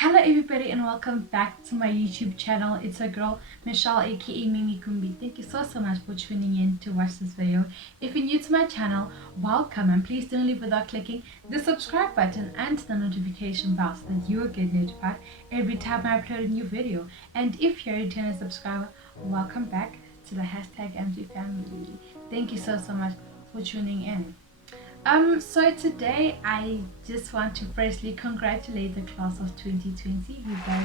Hello everybody and welcome back to my YouTube channel. It's a girl Michelle aka Mimi Kumbi. Thank you so much for tuning in to watch this video. If you're new to my channel, welcome, and please don't leave without clicking the subscribe button and the notification bell so that you will get notified every time I upload a new video. And if you're a returning subscriber, welcome back to the hashtag MG family. Thank you so much for tuning in. So today I just want to firstly congratulate the class of 2020. You guys,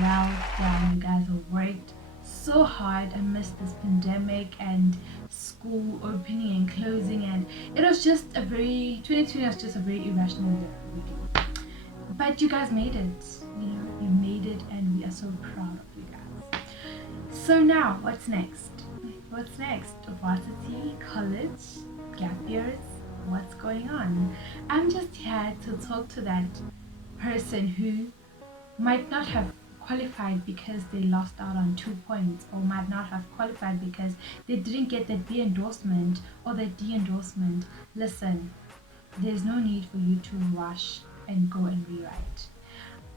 well done. You guys have worked so hard amidst this pandemic and school opening and closing, and it was just a very 2020 was just a very irrational year, really. But you guys made it. You made it, and we are so proud of you guys. So now, what's next? What's next? Varsity, college, gap years, what's going on? I'm just here to talk to that person who might not have qualified because they lost out on 2 points, or might not have qualified because they didn't get that B endorsement or that D endorsement. Listen, there's no need for you to rush and go and rewrite.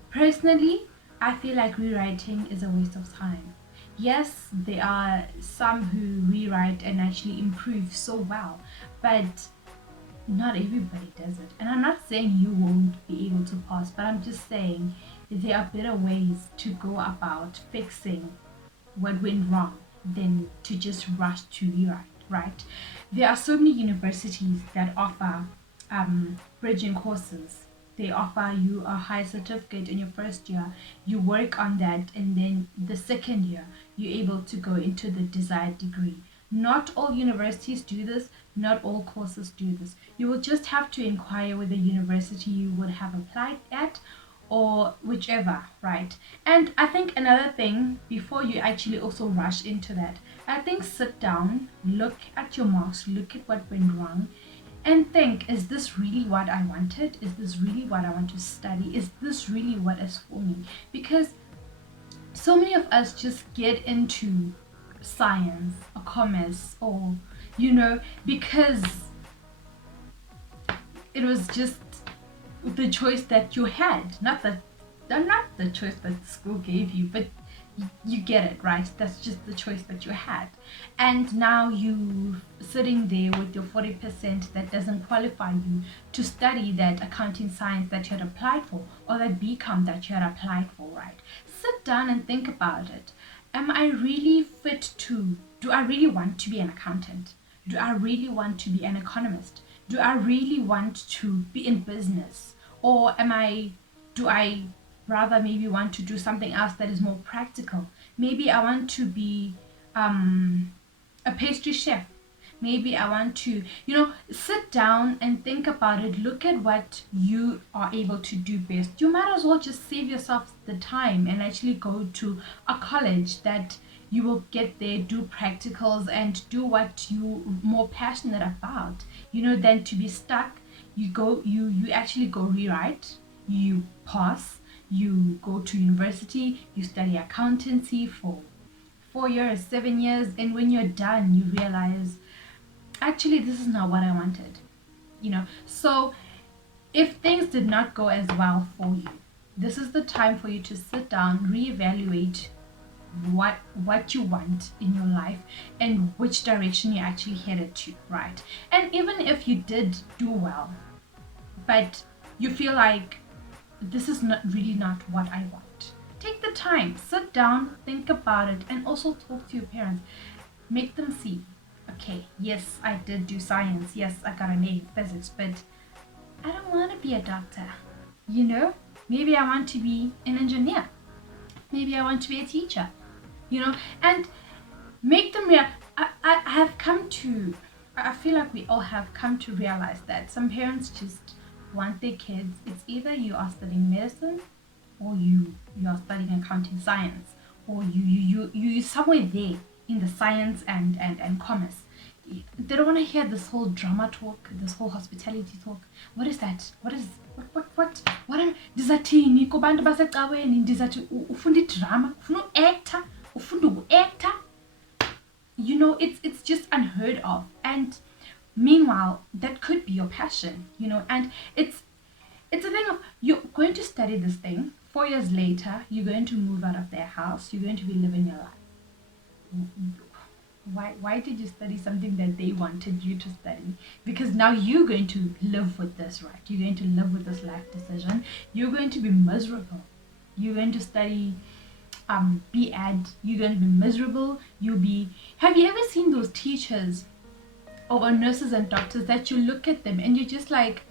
Personally, I feel like rewriting is a waste of time. Yes, there are some who rewrite and actually improve so well, but not everybody does it. And I'm not saying you won't be able to pass, but I'm just saying there are better ways to go about fixing what went wrong than to just rush to rewrite, right? There are so many universities that offer bridging courses. They offer you a high certificate in your first year, you work on that, and then the second year you're able to go into the desired degree. Not all universities do this, not all courses do this. You will just have to inquire with the university you would have applied at, or whichever, right? And I think another thing, before you actually also rush into that, I think sit down, look at your marks, look at what went wrong, and think, is this really what I wanted? Is this really what I want to study? Is this really what is for me? Because so many of us just get into science or commerce, or because it was just the choice that you had, not the choice that school gave you, but you get it, right? That's just the choice that you had. And now you sitting there with your 40% that doesn't qualify you to study that accounting science that you had applied for, or that BCom that you had applied for, right? Sit down and think about it. Am I really fit to, do I really want to be an accountant? Do I really want to be an economist? Do I really want to be in business? Or do I rather maybe want to do something else that is more practical? Maybe I want to be a pastry chef. Maybe I want to, sit down and think about it. Look at what you are able to do best. You might as well just save yourself the time and actually go to a college that you will get there, do practicals, and do what you're more passionate about, than to be stuck. You actually go rewrite, you pass, you go to university, you study accountancy for 4 years, 7 years, and when you're done, you realize, actually, this is not what I wanted. So if things did not go as well for you, this is the time for you to sit down, reevaluate what you want in your life and which direction you're actually headed to, right? And even if you did do well, but you feel like this is not what I want, take the time, sit down, think about it, and also talk to your parents. Make them see, okay, yes, I did do science, yes, I got an A in physics, but I don't want to be a doctor. Maybe I want to be an engineer, maybe I want to be a teacher, and make them I feel like we all have come to realize that some parents just want their kids, it's either you are studying medicine, or you are studying accounting science, or you somewhere there in the science and commerce. They don't want to hear this whole drama talk, this whole hospitality talk. What is that? What ndizathini kubantu basecaweni, ndizathi ufunda drama, ufuna actor, ufunda actor. It's just unheard of. And meanwhile, that could be your passion, and it's a thing of, you're going to study this thing. 4 years later, you're going to move out of their house. You're going to be living your life. Why did you study something that they wanted you to study? Because now you're going to live with this, right? You're going to live with this life decision. You're going to be miserable. You're going to study B.Ed. You're going to be miserable. Have you ever seen those teachers or nurses and doctors that you look at them and you're just like,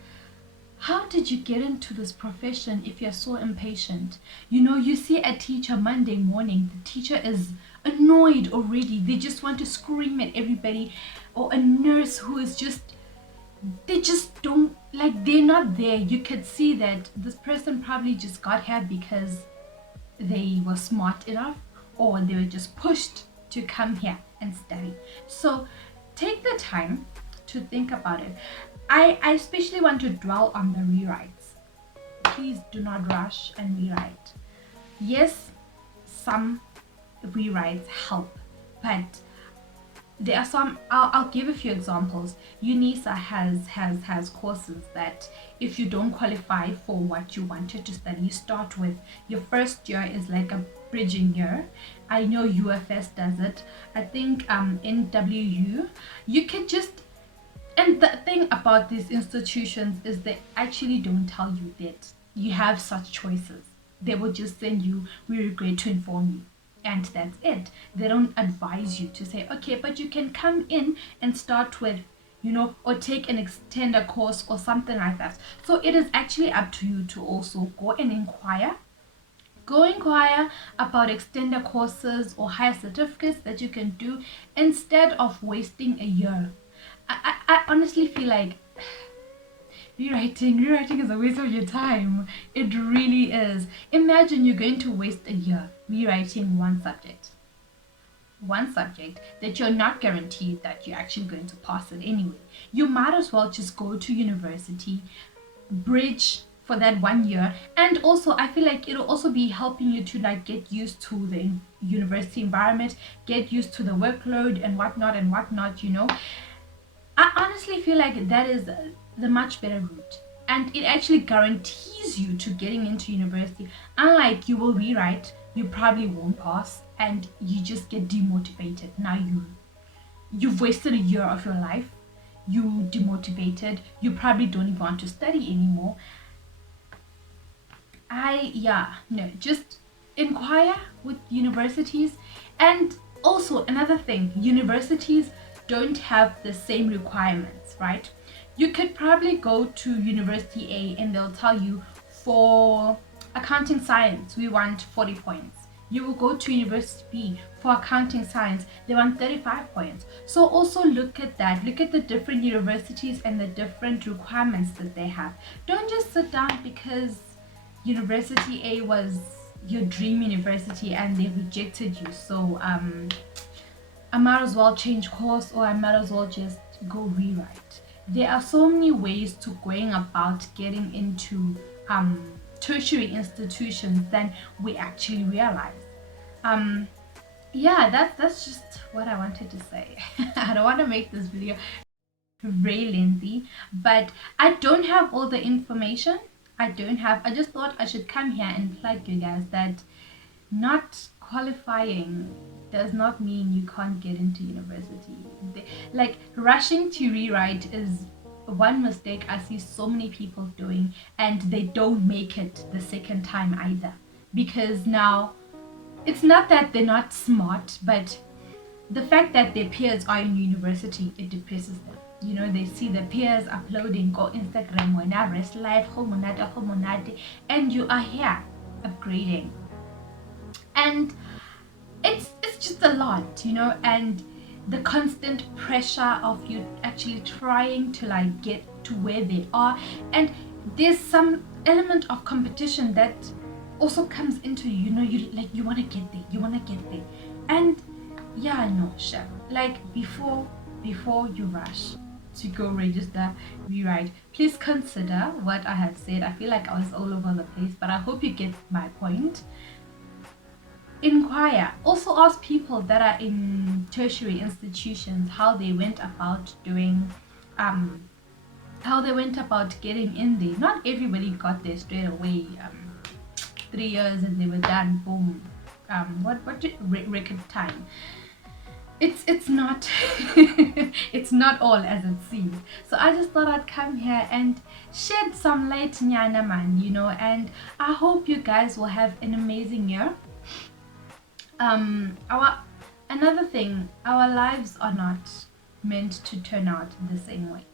how did you get into this profession if you're so impatient? You see a teacher Monday morning, the teacher is annoyed already. They just want to scream at everybody. Or a nurse who is they just don't, like, they're not there. You could see that this person probably just got here because they were smart enough, or they were just pushed to come here and study. So take the time to think about it. I especially want to dwell on the rewrites. Please do not rush and rewrite. Yes, some rewrites help, but there are some. I'll give a few examples. UNISA has courses that if you don't qualify for what you wanted to study, you start with your first year is like a bridging year. I know UFS does it. I think NWU, you can just. And the thing about these institutions is they actually don't tell you that you have such choices. They will just send you, we regret to inform you. And that's it. They don't advise you to say, okay, but you can come in and start with, or take an extender course or something like that. So it is actually up to you to also go and inquire. Go inquire about extender courses or higher certificates that you can do instead of wasting a year. I honestly feel like rewriting is a waste of your time. It really is. Imagine you're going to waste a year rewriting one subject that you're not guaranteed that you're actually going to pass it anyway. You might as well just go to university, bridge for that 1 year, and also I feel like it'll also be helping you to like get used to the university environment, get used to the workload and whatnot. I honestly feel like that is the much better route, and it actually guarantees you to getting into university. Unlike you will rewrite, you probably won't pass and you just get demotivated. Now you've wasted a year of your life. You demotivated. You probably don't even want to study anymore. Just inquire with universities. And also another thing, universities don't have the same requirements, right? You could probably go to University A and they'll tell you for accounting science we want 40 points. You will go to University B for accounting science, they want 35 points. So also look at that. Look at the different universities and the different requirements that they have. Don't just sit down because University A was your dream university and they rejected you. So I might as well change course, or I might as well just go rewrite. There are so many ways to going about getting into tertiary institutions than we actually realize. That's just what I wanted to say. I don't want to make this video very lengthy, but I don't have all the information. I just thought I should come here and plug you guys that not qualifying does not mean you can't get into university. Like rushing to rewrite is one mistake I see so many people doing, and they don't make it the second time either, because now it's not that they're not smart, but the fact that their peers are in university, it depresses them. They see the peers uploading, go Instagram, when I rest life, homonade, and you are here upgrading. And it's just a lot, and the constant pressure of you actually trying to like get to where they are, and there's some element of competition that also comes into you want to get there, and sure, like before you rush to go register rewrite, please consider what I have said. I feel like I was all over the place, but I hope you get my point. Inquire. Also ask people that are in tertiary institutions how they went about doing how they went about getting in there. Not everybody got there straight away. 3 years and they were done. Boom. Record time. It's not it's not all as it seems. So I just thought I'd come here and shed some light, nyana man, you know, and I hope you guys will have an amazing year. Another thing, our lives are not meant to turn out the same way.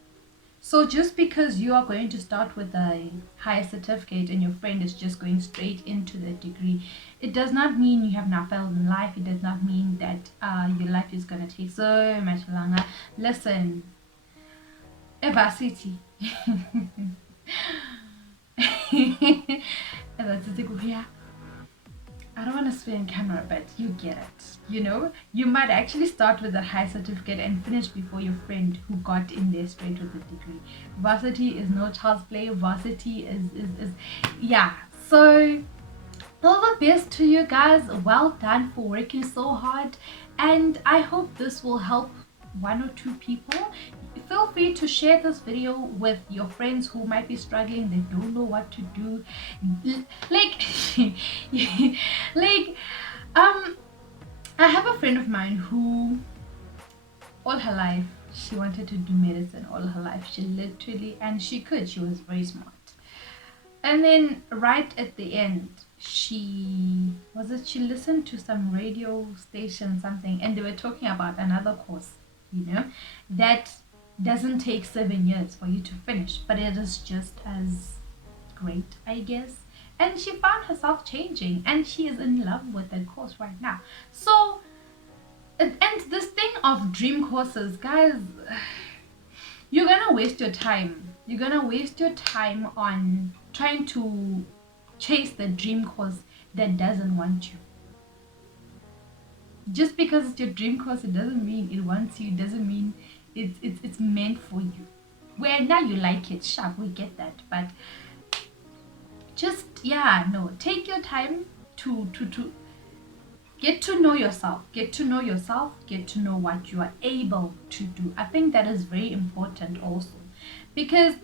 So just because you are going to start with a higher certificate and your friend is just going straight into the degree, it does not mean you have not failed in life. It does not mean that your life is going to take so much longer. Listen, varsity. I don't want to swear on camera, but you get it. You know, you might actually start with a high certificate and finish before your friend who got in there straight with a degree. Varsity is no child's play. Varsity is yeah. So all the best to you guys. Well done for working so hard, and I hope this will help 1 or 2 people. Feel free to share this video with your friends who might be struggling. They don't know what to do. Like I have a friend of mine who all her life she wanted to do medicine. All her life she literally, and she was very smart. And then right at the end, she listened to some radio station something, and they were talking about another course, you know, that doesn't take 7 years for you to finish, but it is just as great, I guess. And she found herself changing, and she is in love with that course right now. So, and this thing of dream courses, guys, you're gonna waste your time. You're gonna waste your time on trying to chase the dream course that doesn't want you. Just because it's your dream course, it doesn't mean it wants you. It doesn't mean it's meant for you. Where now you like it, sharp, we get that, but just take your time to get to know yourself, get to know what you are able to do. I think that is very important also, because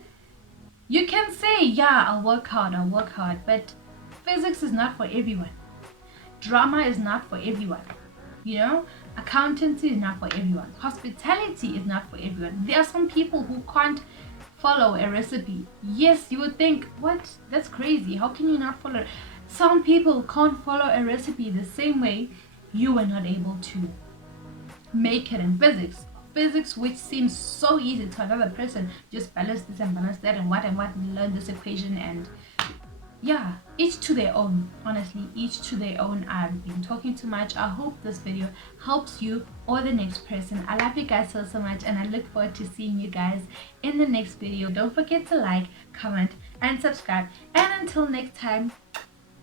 you can say, yeah, I'll work hard, but physics is not for everyone. Drama is not for everyone. You know, accountancy is not for everyone. Hospitality is not for everyone. There are some people who can't follow a recipe. Yes, you would think, what? That's crazy. How can you not follow? Some people can't follow a recipe the same way you were not able to make it in physics. Physics, which seems so easy to another person, just balance this and balance that and what, learn this equation, and yeah, each to their own. Honestly, each to their own. I've been talking too much. I hope this video helps you or the next person. I love you guys so much, and I look forward to seeing you guys in the next video. Don't forget to like, comment, and subscribe. And until next time,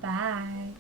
bye.